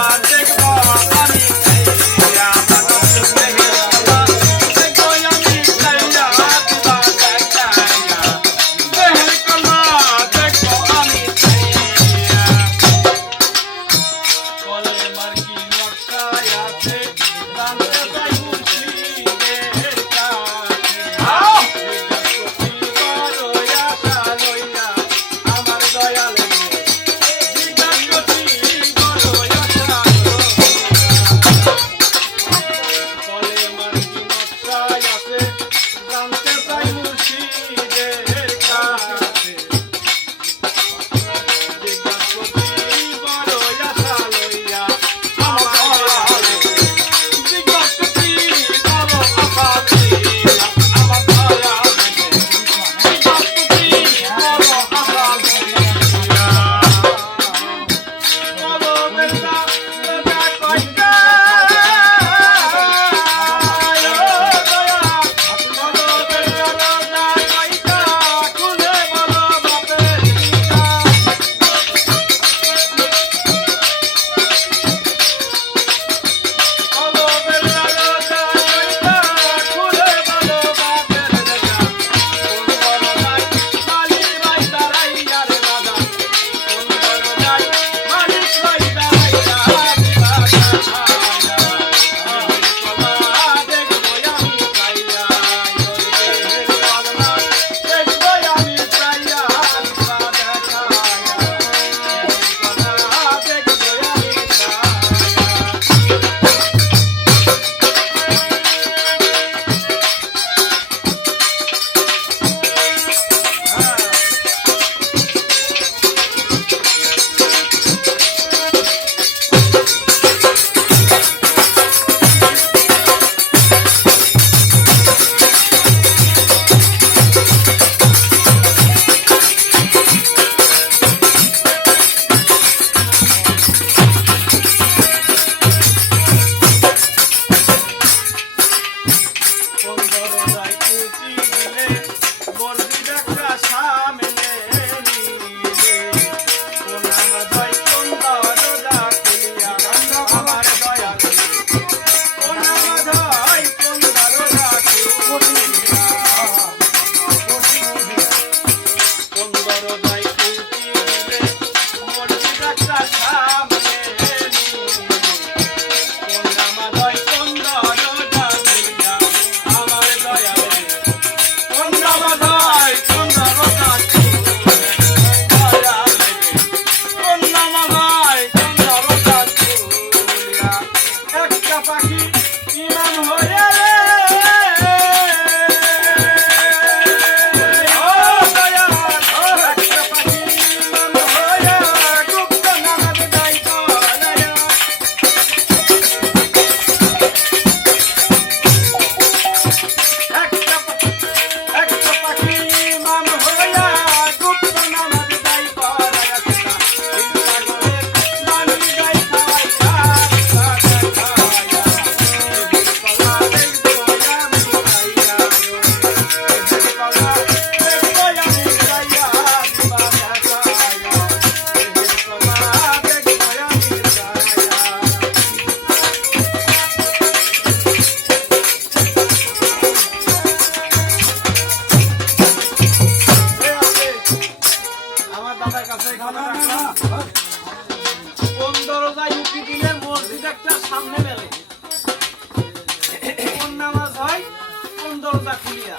What? সামনে মেলে কোন নামাজ হয়? কোন দরজা খুলিয়া?